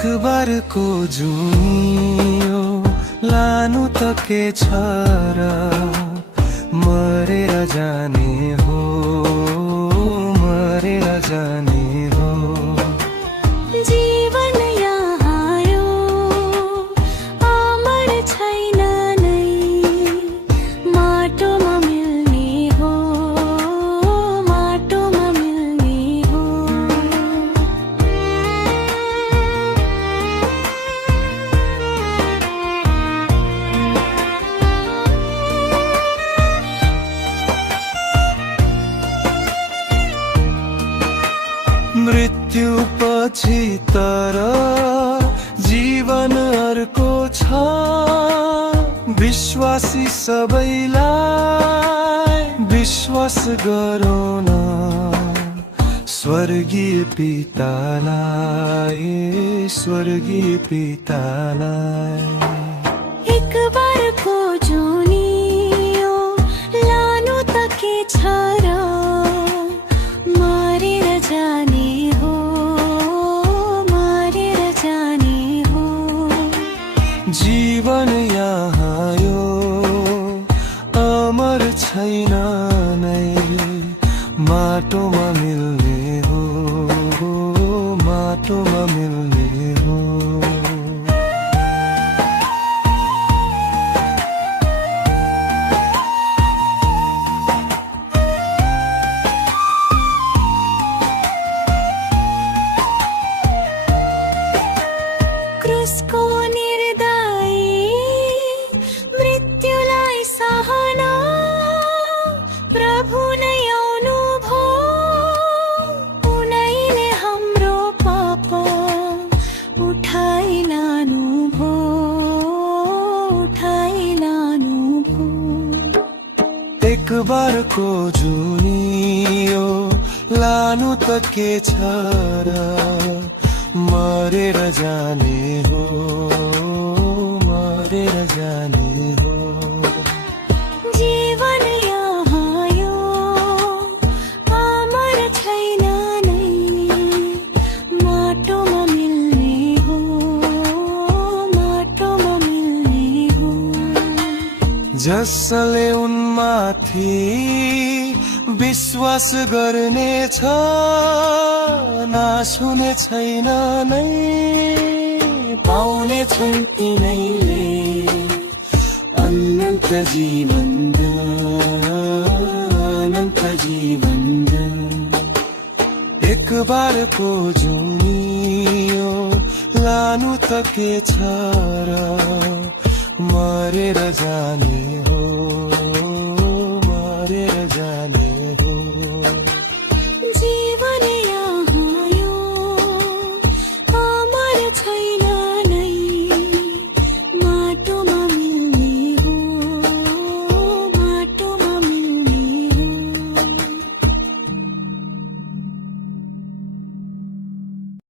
एक बारको जुनियो लानु त के छ र, मरेर जाने हो, मरेर जाने हो। जीवन यहाँ यो अमर छैन नै, माटोमा मिल्ने हो, माटोमा मिल्ने हो। मृत्यु पछि तर जीवन अर्को छ, विश्वासी सबैलाई विश्वास गरौँ न, स्वर्गीय पितालाई, स्वर्गीय पितालाई। एक बारको जुनियो लानु त के छ र, मरेर जाने हो, मरेर जाने हो। जीवन यहाँ यो अमर छैन नै, माटोमा मिल्ने हो, माटोमा मिल्ने हो। क्रुसको निर्दयी मृत्युलाई सहन प्रभु नै आउनु भो, उनैले हाम्रो पाप उठाइ लानु भो, उठाइ लानु भो। एक बारको जुनियो लानु त के छ र, मरेर जाने हो, मरेर जाने हो। जीवन यहाँ यो अमर छैन नै, माटोमा मिल्ने हो, माटोमा मिल्ने हो। जसले उनमाथि विश्वास गर्ने छ, नाश हुने छैन नै, पाउने छन् तिनैले अनन्त जीवन, अनन्त जीवन। एक बारको जुनियो लानु त के छ र, मरेर जाने हो, मरेर जाने